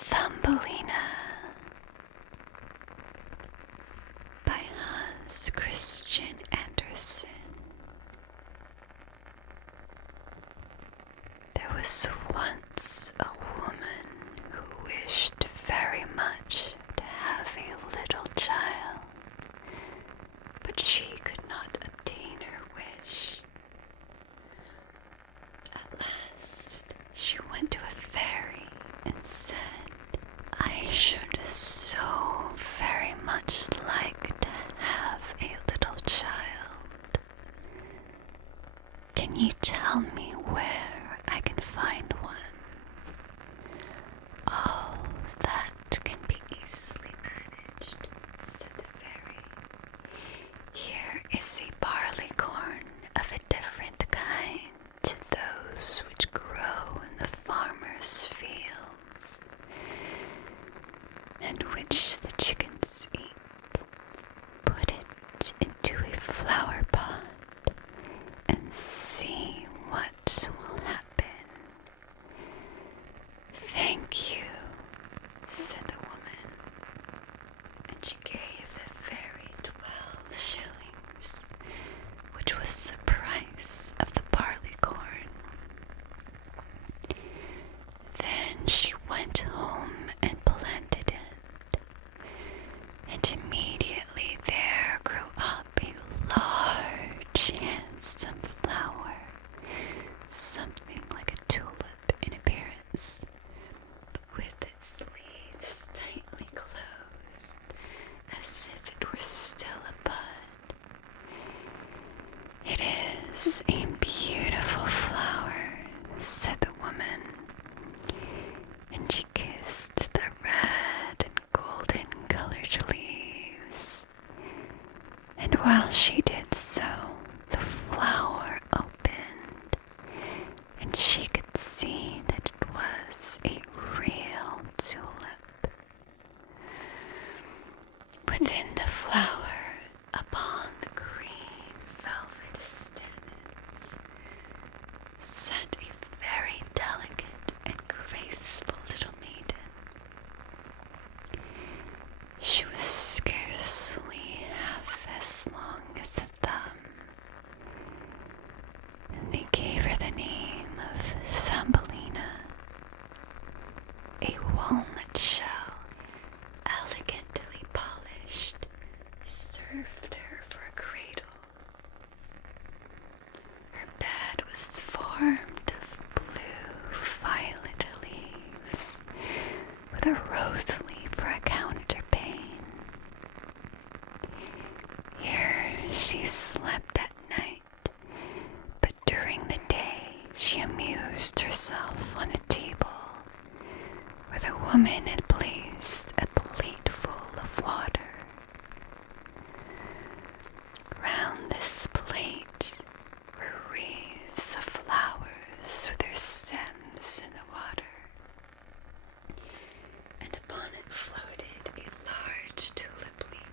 Thumbelina by Hans Christian Andersen. There was once a woman who wished very much to have a little child, but she could not obtain her wish. At last, she went to a fairy and said, "I should so very much like to have a little child. Can you tell me where I can find one?" "Oh, that can be easily managed," said the fairy. "Here is a barley corn of a different kind to those which grow in the farmer's fields, and which the chickens eat. Put it into a flower pot and see what will happen." "Thank you," said the woman, and she gave the fairy 12 shillings, which was the price of the barley corn. Then she went home and planted it, and immediately there grew up a large, handsome flower, something like a tulip in appearance, but with its leaves tightly closed, as if it were still a bud. "It is a beautiful flower," said the woman, and she kissed the red and golden colored leaves. And while she did so, the flower opened, and she could see that it was a real tulip. Within the flower, upon the green velvet stamens, sat a very delicate and graceful little maiden. She was scarcely half as long as a thumb, and they gave her the name of Thumbelina. A walnut shell, elegantly polished, served her for a cradle. Her bed was formed of blue-violet leaves, with a rose leaf for a counterpane. Here she slept at night, but during the day she amused herself on a table where the woman had placed a plateful of water. Round this plate were wreaths of flowers with their stems in the water, and upon it floated a large tulip leaf,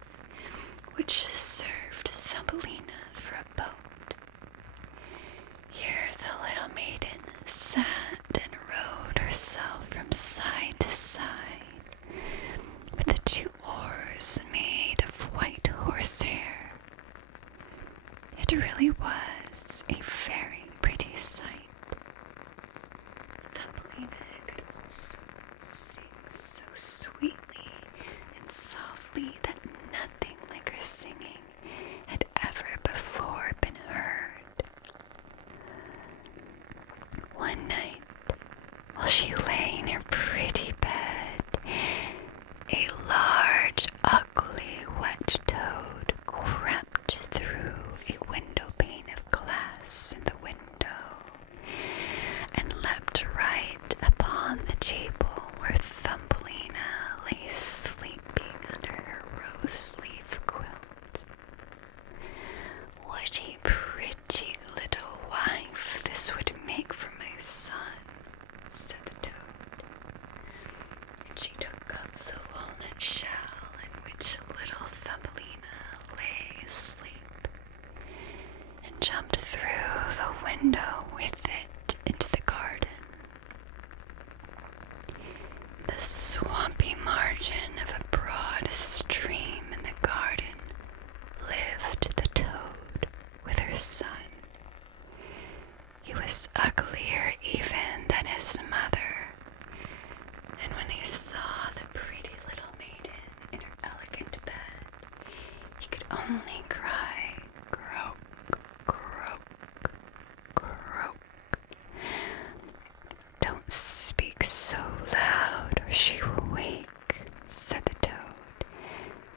which served Thumbelina for a boat. Here the little maiden sat and rowed herself from side to side with the 2 oars made of white horsehair. It really was a very pretty sight. Thumbelina could also sing so sweetly and softly that nothing like her singing had ever before been heard. One night, while she lay in her pretty bed, a large, ugly, wet toad crept through a window pane of glass in the window and leapt right upon the table where Thumbelina lay sleeping under her rose-leaf quilt. "What a pretty little wife this would make for my son," said the toad. swampy margin of a broad stream in the garden lived the toad with her son. He was uglier even than his mother, and when he saw the pretty little maiden in her elegant bed, he could only cry, "Croak, croak, croak." "Don't speak so loud or she will wake," said the toad,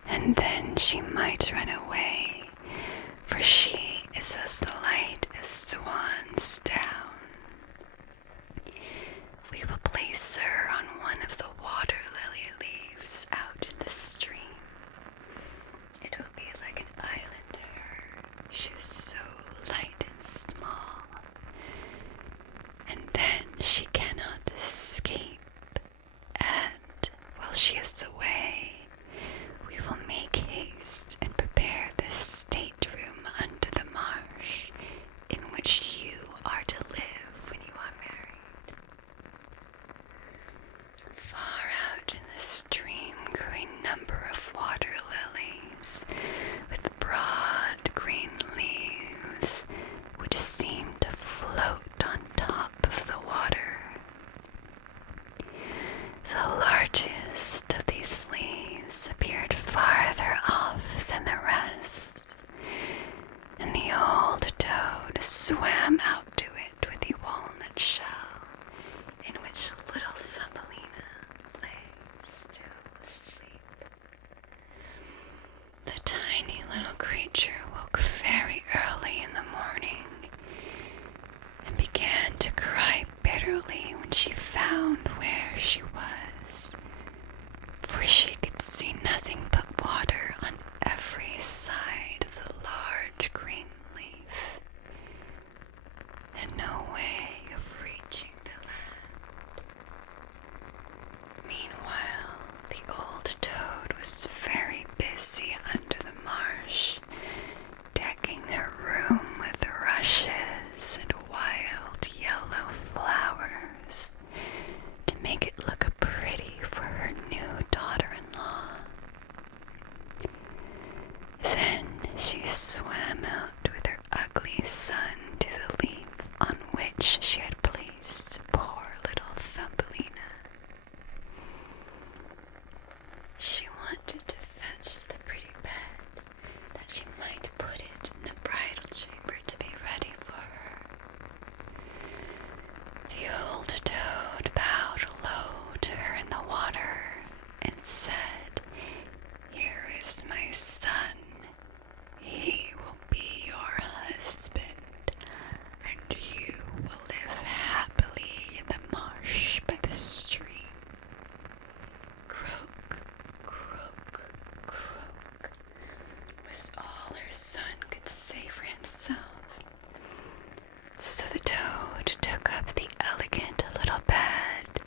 "and then she might run away, for she is as light as swan's down. We will place her on one of the water lily leaves out in the stream. It will be like an island to her, she is so light and small, and then she cannot escape, and while she is away, we will make haste and prepare the stateroom under the marsh in which you are to live when you are married." Far out in the stream grew a number of water lilies with broad green leaves which seemed to float on top of the water. The largest of these leaves appeared farther off than the rest, and the old toad swam out to it with the walnut shell in which little Thumbelina lay still asleep. The tiny little creature woke very early in the morning and began to cry bitterly when she found where she was, for she could see nothing but water on every side of the large green leaf, and no way of reaching the land. Meanwhile, the old toad was very busy under the marsh, decking her room with rushes and wild yellow flowers to make it look pretty for her new daughter-in-law. Then she swam out with her ugly son to the leaf on which she had placed poor little Thumbelina. She wanted to fetch the pretty bed that she might put it in the bridal chamber to be ready for her. The old toad bowed low to her in the water and said, "Here is my son. He will be your husband, and you will live happily in the marsh by the stream." Croak, croak, croak was all her son could say for himself. So the toad took up the elegant little bed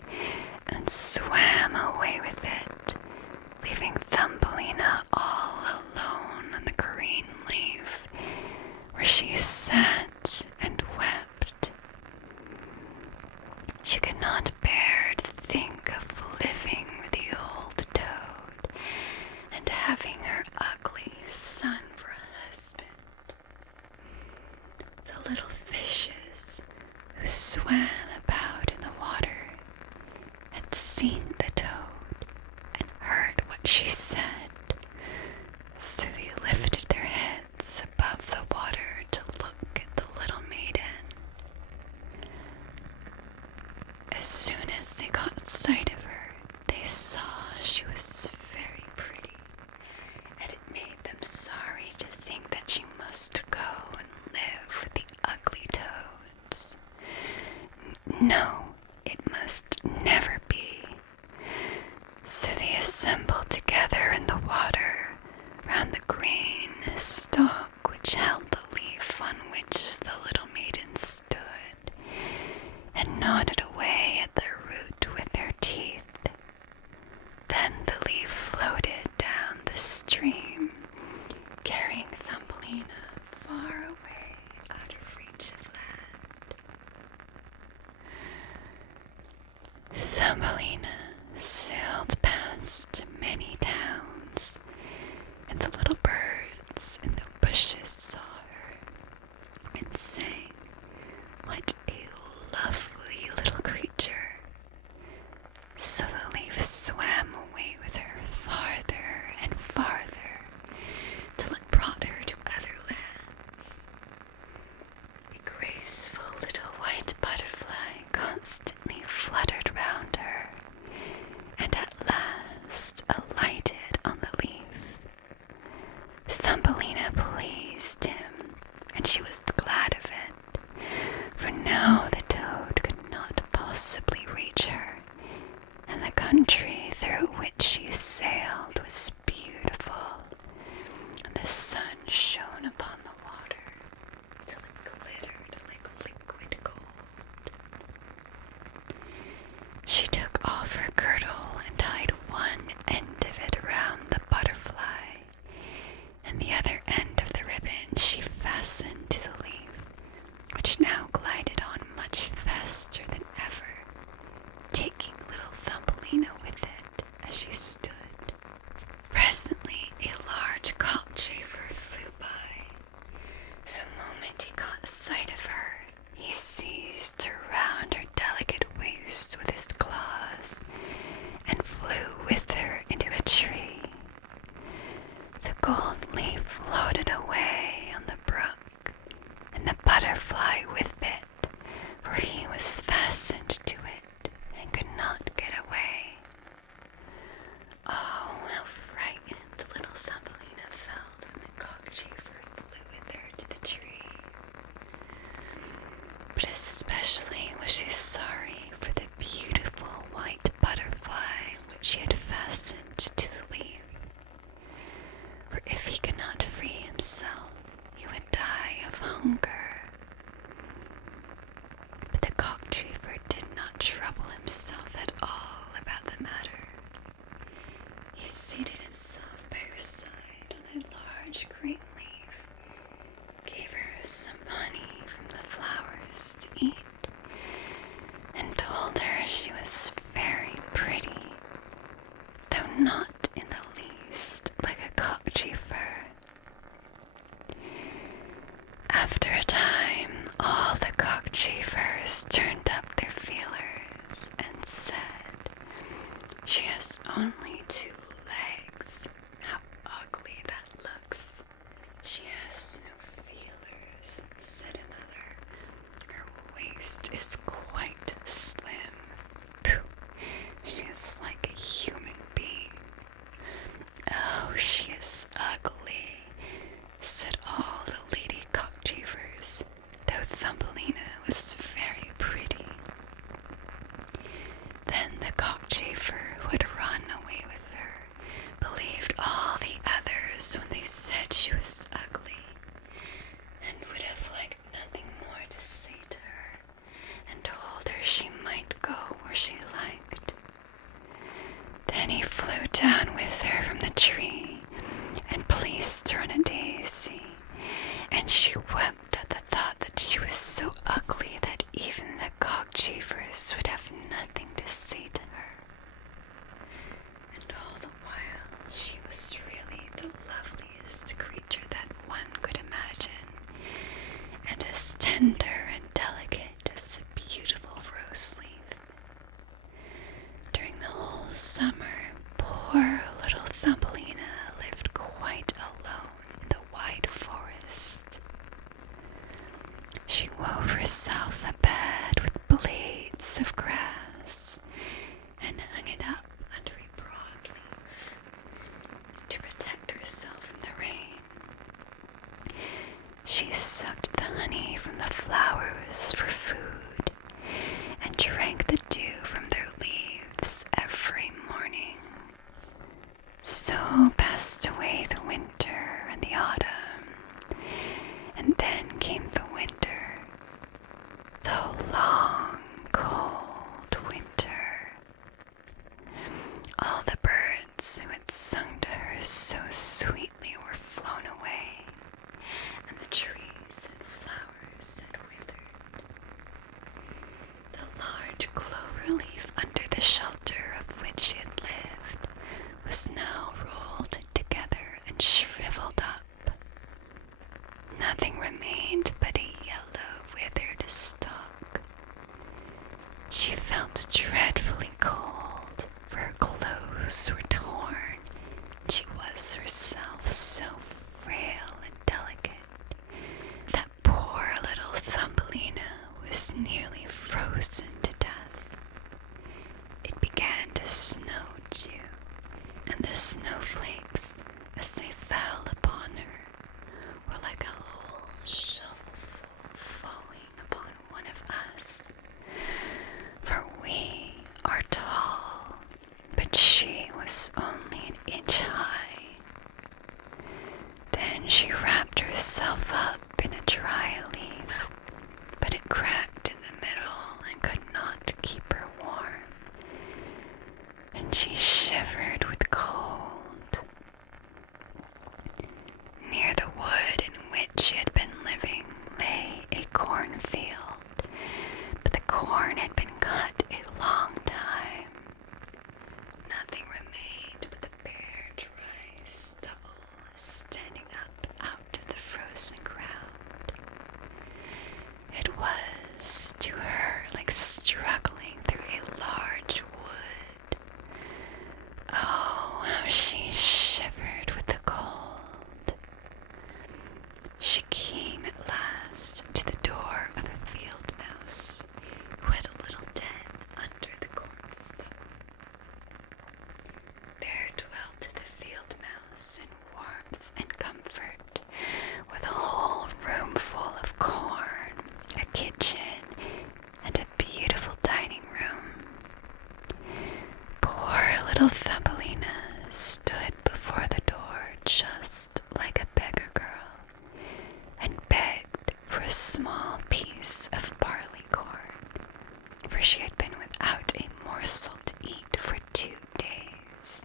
and swam away with it, leaving Thumbelina all alone on the green leaf, where she sat and wept. She could not bear to think of living with the old toad and having her ugly son for a husband. The little fishes who swam about in the water had seen the toad and heard what she said, so they lifted their heads above the water to look at the little maiden. As soon as they caught sight of her, they saw she was very pretty, and it made them sorry to think that she must go and live with the ugly toads. No, it must never be. So they assembled together in the water round the green stalk which held the leaf on which the little maiden stood, and gnawed away at the root with their teeth. Then the leaf floated down the stream, carrying Thumbelina far away out of reach of land. Thumbelina sailed possibly reach her, and the country through which she sailed was beautiful, and the sun shone upon the water till it glittered like liquid gold. She took off her girdle and tied one end of it around the butterfly, and the other end of the ribbon she fastened to the leaf, which now glided on much faster than ever, taking little Thumbelina with it as she stood. Presently a large cockchafer flew by. The moment he caught sight of her, he seized her round her delicate waist with his claws, and flew with her into a tree. The gold leaf floated away on the brook, and the butterfly with it, for he was fastened to it and could not get away. Oh, how frightened little Thumbelina felt when the cockchafer flew with her to the tree. But especially was she sorry for the beautiful white butterfly which she had fastened to the leaf. For if he could not free himself, he would die of hunger. But the cockchafer did not trouble himself at all about the matter. He seated himself by her side on a large green leaf, gave her some honey from the flowers to eat, and told her she was very pretty, though not in the least like a cockchafer. After a time, all the cockchafers turned up their feelers and said, "She has only 2 legs. How ugly that looks." "She has no feelers," said another. "Her waist is quite slim. Pooh, she is like a human being." "Oh, she is ugly," said all the lady cockchafers, though Thumbelina was very pretty. Then the cockchafer who had run away with her believed all the others when they said she was ugly, and would have liked nothing more to say to her, and told her she might go where she liked. Then he flew down with her from the tree and placed her on a daisy, and she wept at the thought that she was so ugly that even the cockchafers would have nothing to say to her. And all the while she was really the loveliest creature that one could imagine, and as tender and delicate as a beautiful rose leaf. During the whole summer, poor little Thumbelina lived quite alone in the wide forest. She wove herself a bed with blades of grass, and hung it up under a broad leaf to protect herself from the rain. She sucked the honey from the flowers for food, and drank the dew from their leaves every morning. So passed away the winter and the autumn, and then came the winter, the long, cold winter. All the birds who had sung to her so sweetly were flown away, and the trees and flowers had withered. The large clover leaf under the shelter of which she had lived was now rolled together and shriveled up. Nothing remained but a yellow, withered stalk. She felt dreadfully cold, for her clothes were torn. She was herself so frail and delicate that poor little Thumbelina was nearly frozen to death. It began to snow too, and the snowflakes, as they fell upon her, were like a whole shovelful falling upon one of us. For and she shivered with cold. Near the wood in which she had been living lay a cornfield, but the corn had been cut a long time. Nothing remained but the bare, dry stubble standing up out of the frozen ground. It was, to her, like struggling through a large wood. Oh, how she shivered with the cold. She came at last to the door of a field mouse who had a little den under the corn stubble. There dwelt the field mouse in warmth and comfort, with a whole room full of corn, a kitchen, and a beautiful dining room. Poor little Thumbelina stood before the door just like a beggar girl, and begged for a small piece of barley corn, for she had been without a morsel to eat for 2 days.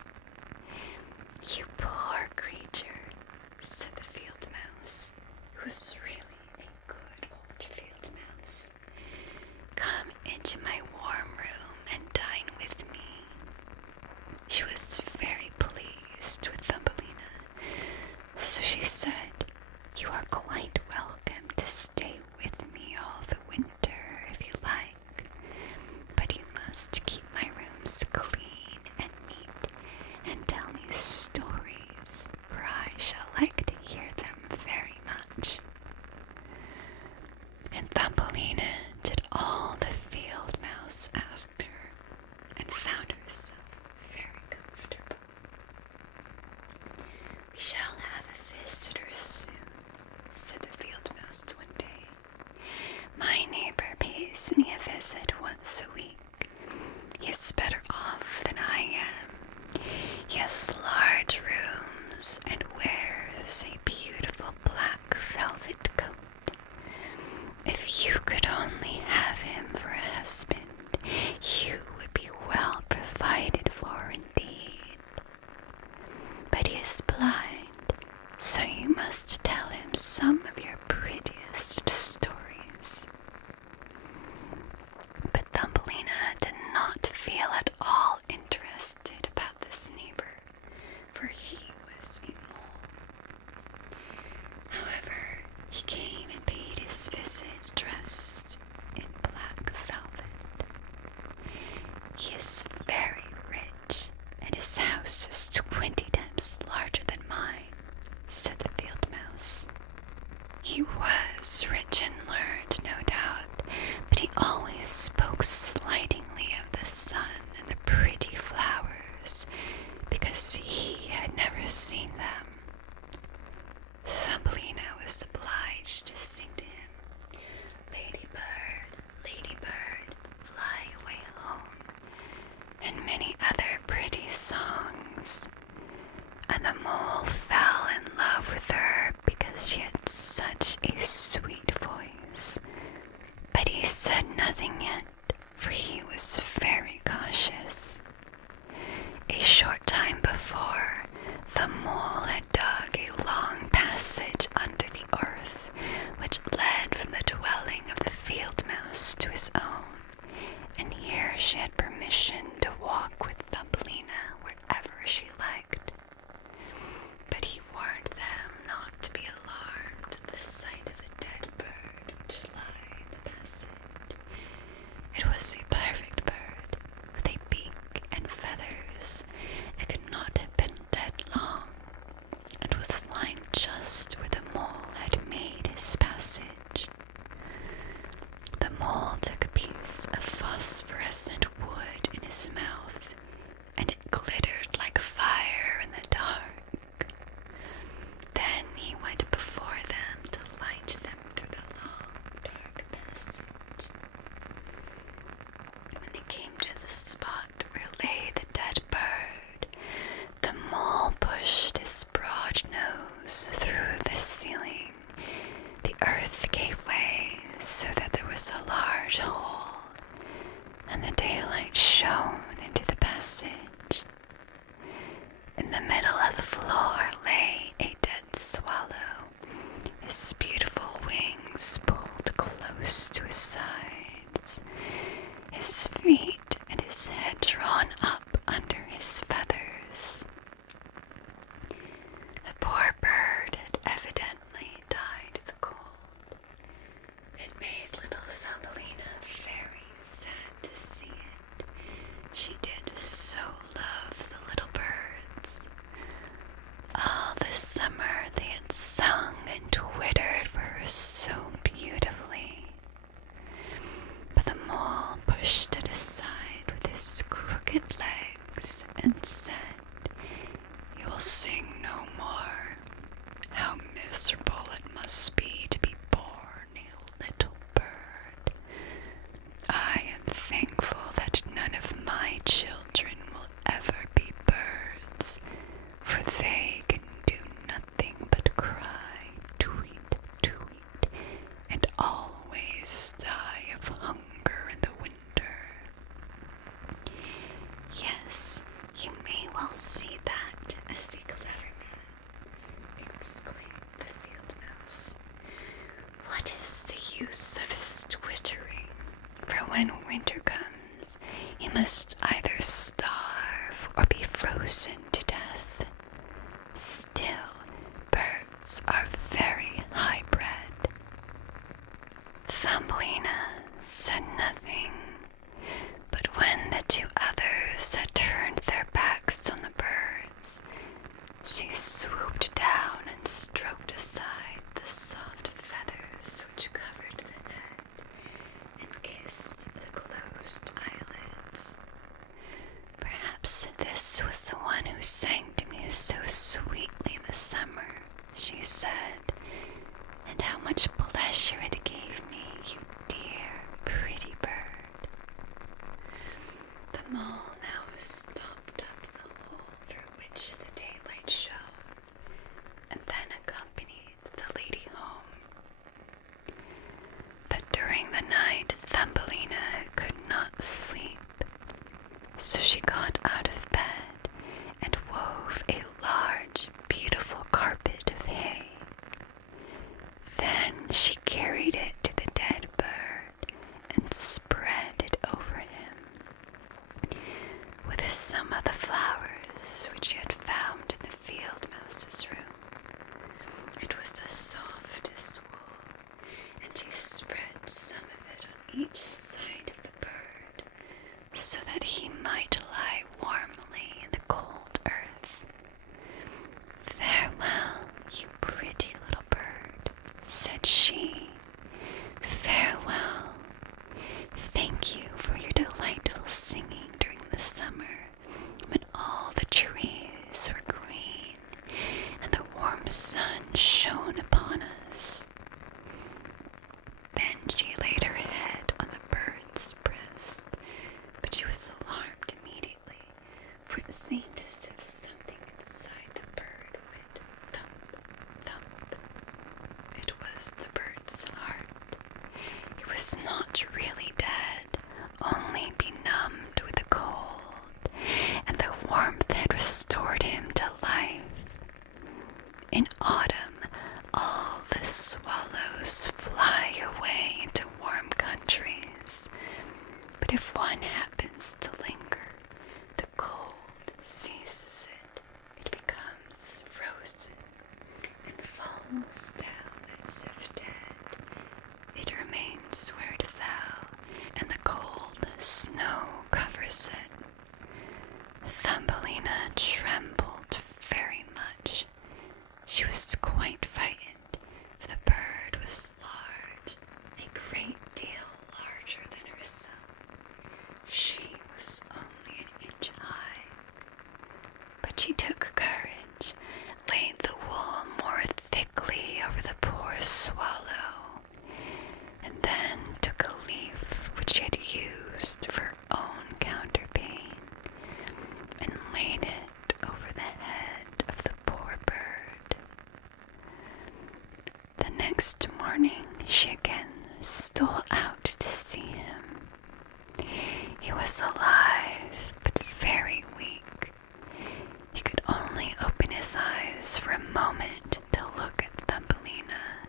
"You poor creature," said the field mouse, who was really a good old field mouse. "Come into my warm room and dine with me." She was very pleased with Thumbelina, so she said, "You are quite welcome to stay with me all the winter if you like, but you must keep my rooms clean and neat and tell me stories, for I shall like to hear them very much." And Thumbelina did all the field mouse asked her, and found herself very comfortable. "We shall have a visitor soon," said the field mouse one day. "My neighbor pays me a visit once a week. He is better off than I am. He has large rooms and wears a beautiful black velvet coat. If you could only have him for a husband, you would be well provided for indeed. But he is blind, so you must tell him some of your prettiest stories." But Thumbelina did not feel at all interested about this neighbor, for he was a mole. However, he came and paid his visit dressed in black velvet. "He is very rich, and his house is 20 times larger than mine," said the field mouse. He was rich and learned, no doubt, but he always spoke slightingly of the sun and the pretty flowers, because he had never seen them. Thumbelina was obliged to sing to him, Ladybird, fly away home," and many other pretty songs. And the mole fell in love with her because she had such a sweet voice. But he said nothing yet, for he was very cautious. A short time before, the mole had dug a long passage under the earth, which led from the dwelling of the field mouse to his own, and here she had permission to walk with Thumbelina wherever she liked. But he warned them not to be alarmed at the sight of a dead bird which lay in the passage. It was a perfect bird, with a beak and feathers, and could not have been dead long, and was lying just where the mole had made his passage. The mole took a piece of phosphorescent wood in his mouth, and it glittered like fire in the dark. Then he went before them to light them through the long, dark passage. When they came to the spot where lay the dead bird, the mole pushed his broad nose through the ceiling. The earth gave way so that there was a large hole, and the daylight shone into the passage, the middle of the floor lay a dead swallow, his beautiful wings pulled close to his sides, his feet and his head drawn up under his feathers. The poor bird had evidently died of the cold. It made little Thumbelina very sad to see it. She did so love the little birds. All the summer they had sung and twittered for her so beautifully. But the mole pushed it aside with his crooked legs and said, "You will sing no more. How miserable it must be to be born a little bird. I am thankful that none of my children will ever be birds, for they can do nothing but cry, tweet, tweet, and always die of hunger in the winter." "Yes, you may well see that, as the clever man," exclaimed the field mouse. "What is the use of his twittering? For when winter comes, he must either starve or be frozen to death. Still, birds are very high-bred." Thumbelina said nothing, but when the two others had turned their backs on the birds, she swooped down and stroked aside the soft feathers which covered the head and kissed the closed eyelids. "Perhaps this was the one who sang to me so sweetly this summer," she said, "and how much pleasure it gave me, you dear, pretty bird." The mole now stopped up the hole through which the daylight shone, and then accompanied the lady home. But during the night Thumbelina could not sleep, so she got out of bed and wove a large, beautiful carpet of hay. Then she carried it to the dead bird and spread it over him, with some of the flowers which she had found in the field mouse's room. It was the softest wool, and she spread some of it on each side of the bird, so that he might lie warmly in the cold earth. "Farewell, you pretty little bird," said she. "Farewell. Thank you for your delightful singing during the summer, when all the trees were green and the warm sun shone upon us." Then she laid her head on the bird's breast, but she was alarmed immediately, for it seemed as if something inside the bird went thump, thump. It was the bird's heart. It was not really dead, only benumbed with the cold, and the warmth had restored him to life. In autumn, all the swallows fly away into warm countries, but if one happens to linger, the cold seizes it. It becomes frozen and falls down as if dead. It remains where it fell, and the cold snow covers it. Thumbelina trembled very much. She was quite frightened, for the bird was large, a great deal larger than herself. She was only an inch high. But she took courage, laid the wool more thickly over the poor swallow, and then took a leaf which she had used for her own counterpane, and laid it over the head of the poor bird. The next morning she again stole out to see him. He was alive, but very weak. He could only his eyes for a moment to look at Thumbelina,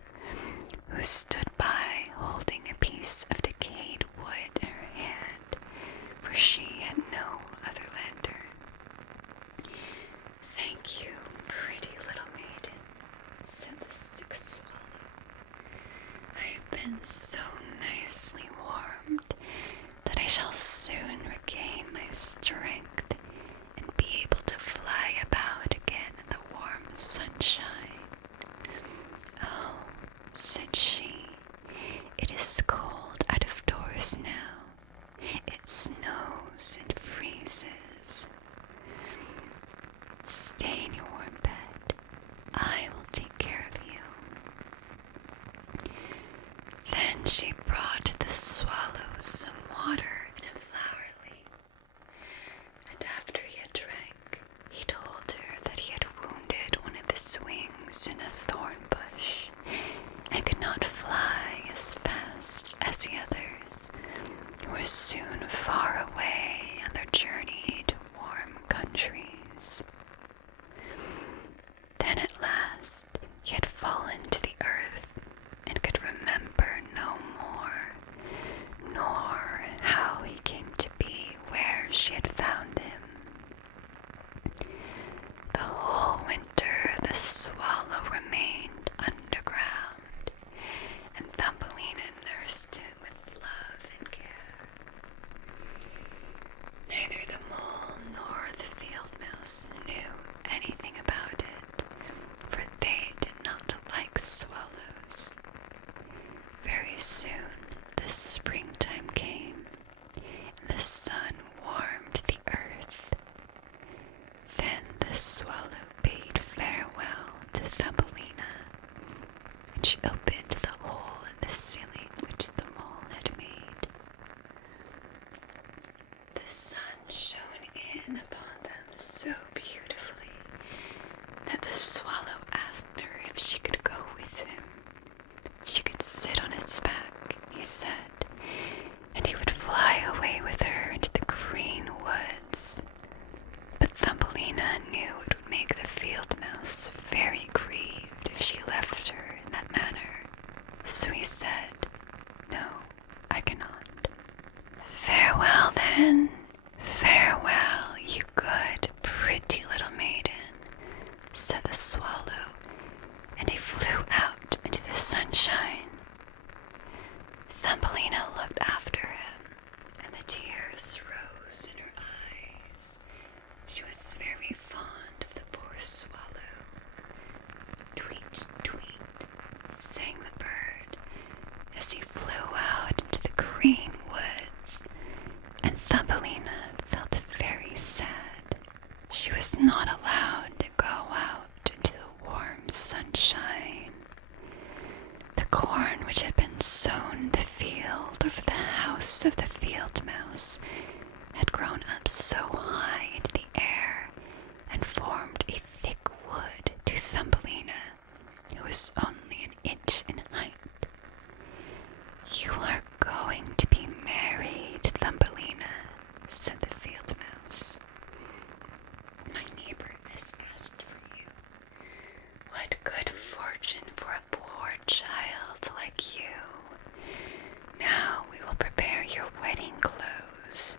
who stood by holding a piece of decayed wood in her hand, for she had no other lantern. "Thank you, pretty little maiden," said the sick swallow. "I have been so nicely warmed that I shall soon regain my strength and be able to fly about again in the warm sunshine." "Oh," said she, "it is cold out of doors now. It snows and freezes. Stay in your warm bed. I will take care of you." Then she brought the swallow some water in a flower leaf, and after he had drank, he told her that he had wounded one of his wings in a thorn bush, and could not fly as fast as the others, who were soon far away on their journey to warm countries. Then at last he had fallen to the earth and could remember no more, nor how he came to be where she had found him. The whole winter the swallow remained underground, and Thumbelina nursed him with love and care. Neither the mole nor the field mouse knew anything about it, for they did not like swallows. Very soon the springtime came, and the sun warmed the earth. Then the swallow bade farewell to Thumbelina, and she opened the hole in the ceiling which the mole had made. The sun shone in upon them so beautifully that the swallow asked her if she could go with him. She could sit on his back, he said, and he would fly away with her into the green woods. But Thumbelina knew it would make the field mouse very grieved if she left her in that manner, so he said, "No, I cannot." "Farewell then, farewell, you good, pretty little maiden," said the swallow, and he flew out into the sunshine. Thumbelina looked after him, and the tears rose in her eyes. She was very fond of the poor swallow. "Tweet, tweet," sang the bird as he flew out into the green woods, and Thumbelina felt very sad. She was not allowed to go out into the warm sunshine. The corn which had been sown in the field over the house of the field mouse had grown up so high into the air and formed a thick wood to Thumbelina, who was only an inch in height. "You are going to be married, Thumbelina," said the field mouse. "My neighbor has asked for you. What good fortune for a poor child like you. Now we will prepare your wedding clothes.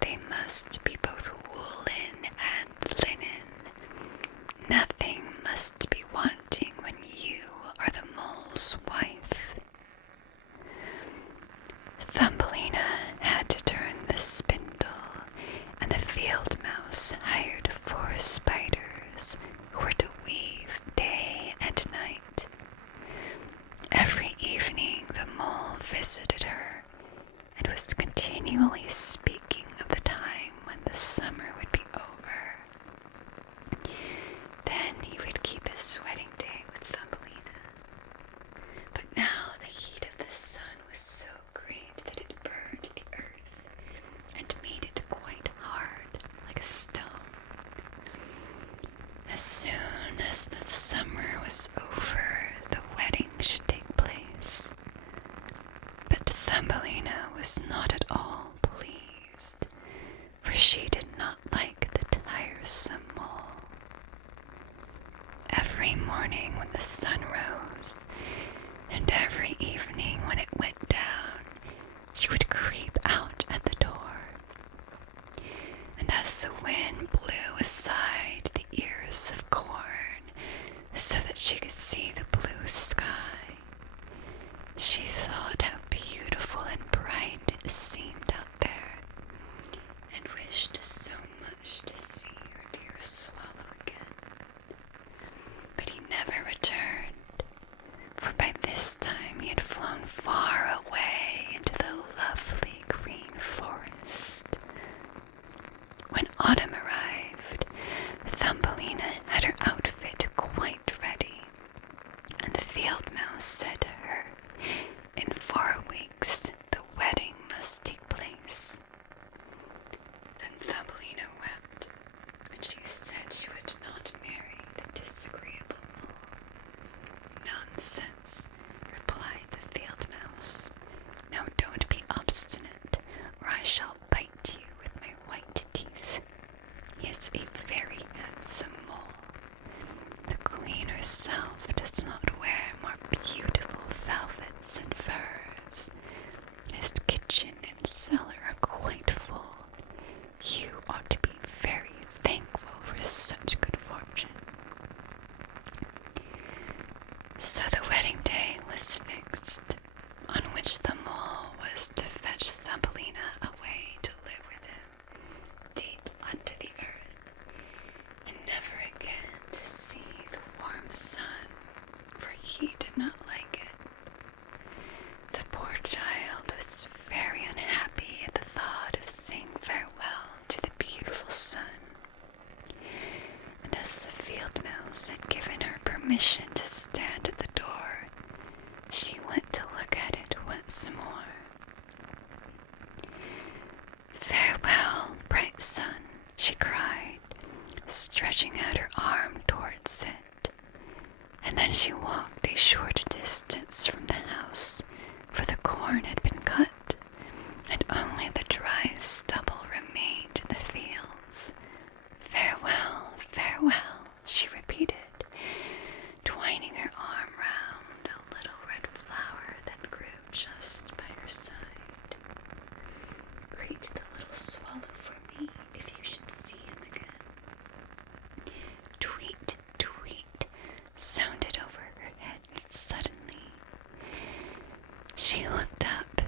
They must be both woolen and linen. Nothing must be wanting when you are the mole's wife." Thumbelina had to turn the spindle, and the field mouse hired 4 spiders who were to weave day and night. Every evening the mole visited her and was continually speaking of the time when the summer would be over. Then he would keep his wedding day with Thumbelina. But now the heat of the sun was so great that it burned the earth and made it quite hard, like a stone. As soon as the summer was over, the wedding should take place. But Thumbelina was not at all pleased, for she did not like the tiresome mole. every morning when the sun rose, and every evening when it went down, she would creep out at the door. And as the wind blew aside the ears of corn so that she could see the blue sky, she thought how beautiful and bright it seemed out there, and wished so much to see her dear swallow again. But he never returned, for by this time he had flown far away into the lovely green forest. When autumn arrived, Thumbelina had her outfit quite ready, and the field mouse said to her, "In 4 weeks the wedding must take place." Then Thumbelina wept, and she said she would not marry the disagreeable mole. "Nonsense," replied the field mouse. "Now don't be obstinate, or I shall bite you with my white teeth. He is a very handsome mole. The queen herself does not wear more beautiful velvets and furs. His kitchen and cellar are quite full. You ought to be very thankful for such good fortune." So the wedding day was fixed, on which the mole was to fetch Thumbelina away to live with him, deep under the earth, and never again to see the warm sun, for he did not like it. The poor child was very unhappy at the thought of saying farewell to the beautiful sun, and as the field mouse had given her permission to stand at the door, she went to look at it once more. "Farewell, bright sun," she cried, stretching out her arm towards it, and then she walked a short distance from the house, for the corn had been cut, and only the dry stubble remained in the fields. "Farewell, farewell," she repeated, twining her arm round a little red flower that grew just by her side. "Greet the little swallow for me if you should see him again." Tweet, tweet, sounded over her head suddenly. She looked up,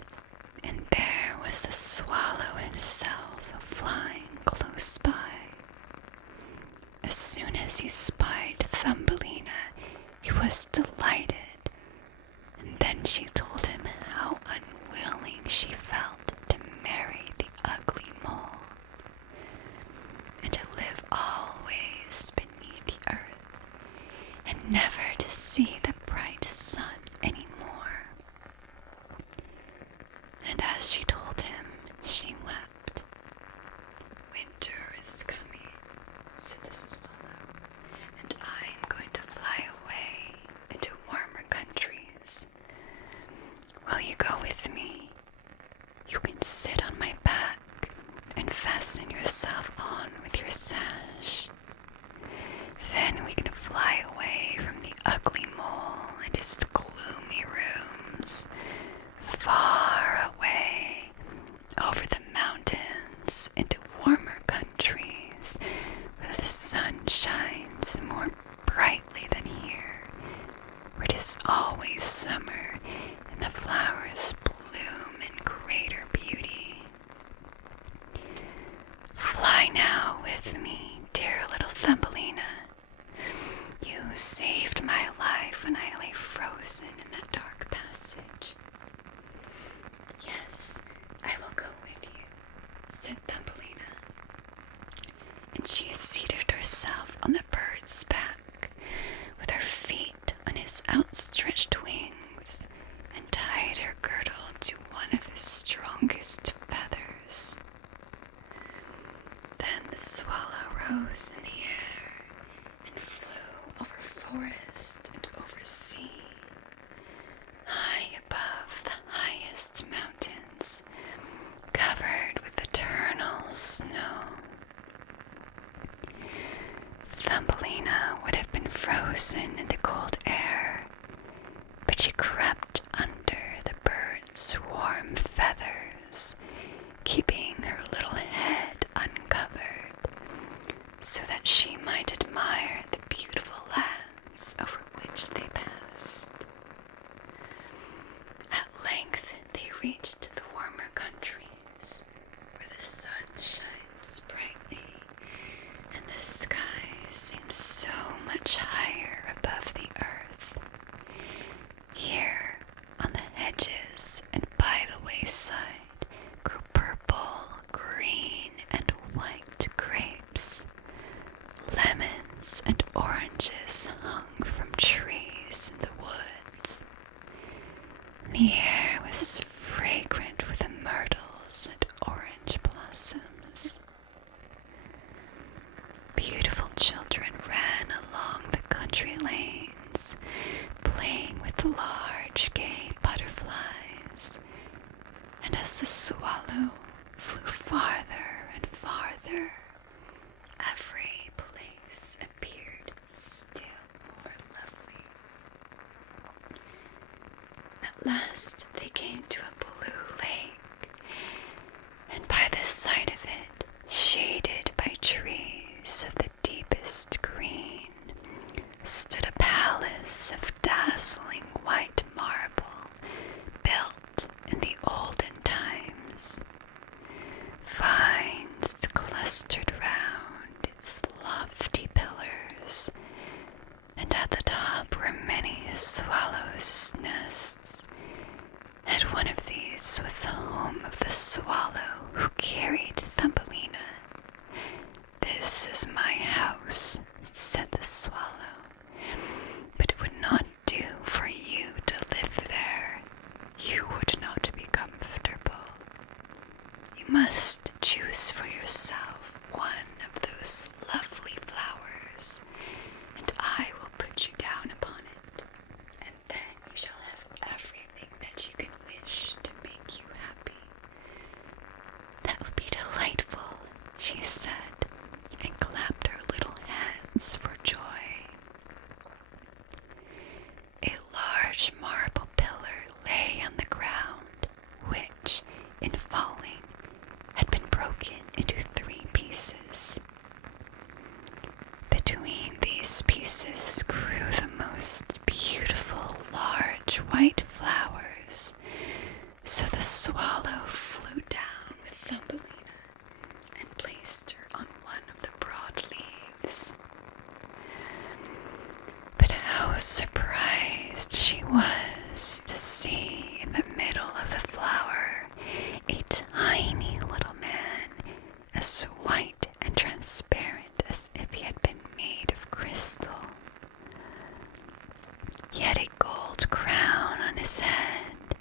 and there was the swallow himself flying close by. As soon as he spied Thumbelina, he was delighted, and then she told him how unwilling she felt to marry the ugly mole, and to live always beneath the earth, and never to see the bright sun any more. And as she told him, she wept. "Winter is coming," said the swallow, "and I am going to fly away into warmer countries. Will you go with me? You can sit on my back and fasten yourself on with your sash. Then we can fly away from the ugly mole and his gloomy rooms, far away over the mountains into warmer countries where the sun shines more brightly than here, where it is always summer and the flowers bloom in greater beauty. Fly now with me, dear little Thumbelina. You saved my life when I lay frozen in that dark passage." "Yes, I will go with you," said Thumbelina. And she seated herself on the bird's back, with her feet on his outstretched wings, and tied her girdle to one of his strongest feathers. Then the swallow rose in the air and flew over forest and over sea, high above the highest mountains, covered with eternal snow. Thumbelina would have been frozen in the cold air, but she crept under the bird's warm feathers, keeping her little head uncovered, so that she might admire the beautiful lands over which they passed. At length they reached the warmer countries, where the sun shines brightly, and the sky seems so much higher above the earth. Here, on the hedges and by the wayside, grew purple, green, and white grapes. Lemons and oranges hung from trees in the woods. The air was fragrant with myrtles and orange blossoms. Beautiful children ran along the country lanes, playing with large gay butterflies, and as the swallow flew farther and farther, every place appeared still more lovely. At last they came to a blue lake, and by the side of it, shaded by trees of the deepest green, stood a palace of dazzling white marble, built in the olden times. Vines clustered round its lofty pillars, and at the top were many swallows' nests, and one of these was the home of the swallow who carried Thumbelina. "This is my house," said the swallow, "but it would not do for you to live there. You would not be comfortable. You must choose for yourself one of those lovely flowers, and I will put you down upon it, and then you shall have everything that you can wish to make you happy." "That would be delightful," she said, and clapped her little hands for joy. A large marble pillar lay on the ground, which, in falling, had been broken into 3 pieces. Between these pieces grew the most beautiful large white flowers, so the swallow flew down with Thumbelina and placed her on one of the broad leaves. But how surprised she was to see in the middle of the flower a tiny little man, as white and transparent as if he had been made of crystal. He had a gold crown on his head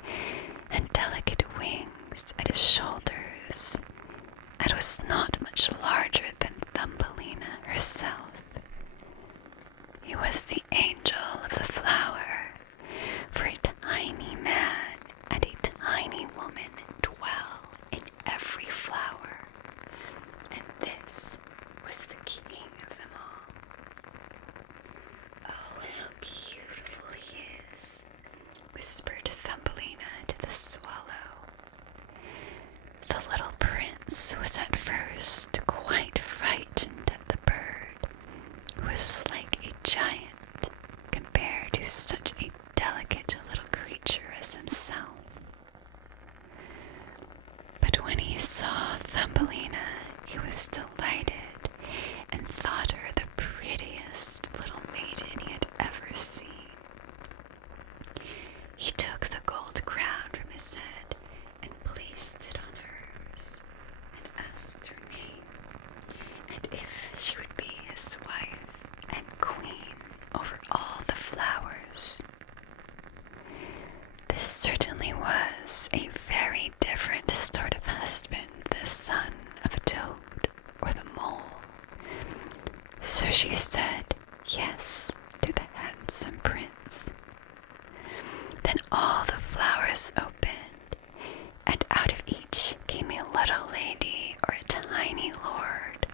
and delicate wings at his shoulders, and was not much larger than Thumbelina herself. He was the angel of the flower, for a tiny man and a tiny woman dwell in every flower, and this was the king of them all. "Oh, how beautiful he is," whispered Thumbelina to the swallow. The little prince was at first quite frightened at the bird, who was like a giant compared to such a delicate little creature as himself. But when he saw Thumbelina, he was delighted and thought her the prettiest little maiden he had ever seen. He took the gold crown from his head and placed it on hers, and asked her name, and if she would be his wife and queen over all the flowers. This certainly was a very different sort of husband, the son of a toad or the mole. So she said yes to the handsome prince. Then all the flowers opened, and out of each came a little lady or a tiny lord,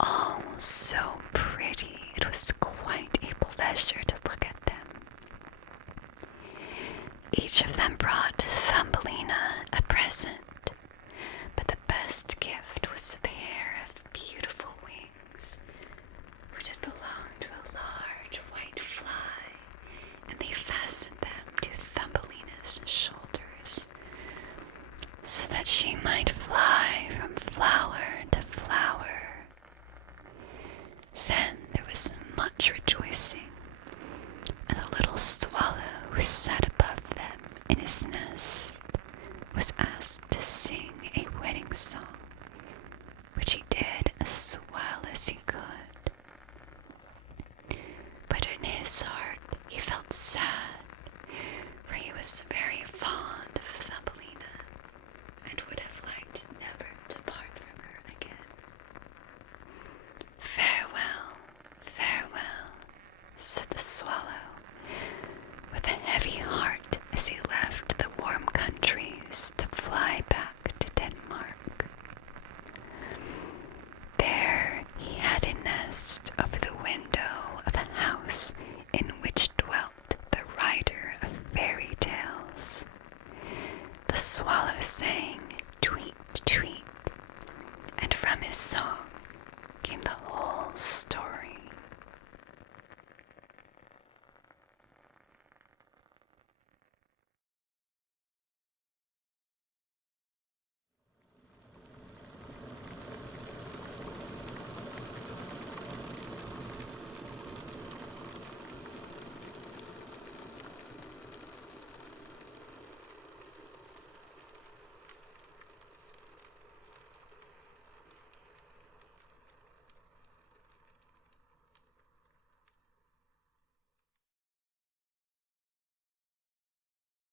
all so pretty it was quite a gazed over the window of a house in which dwelt the writer of fairy tales. The swallow sang tweet, tweet, and from his song came the whole story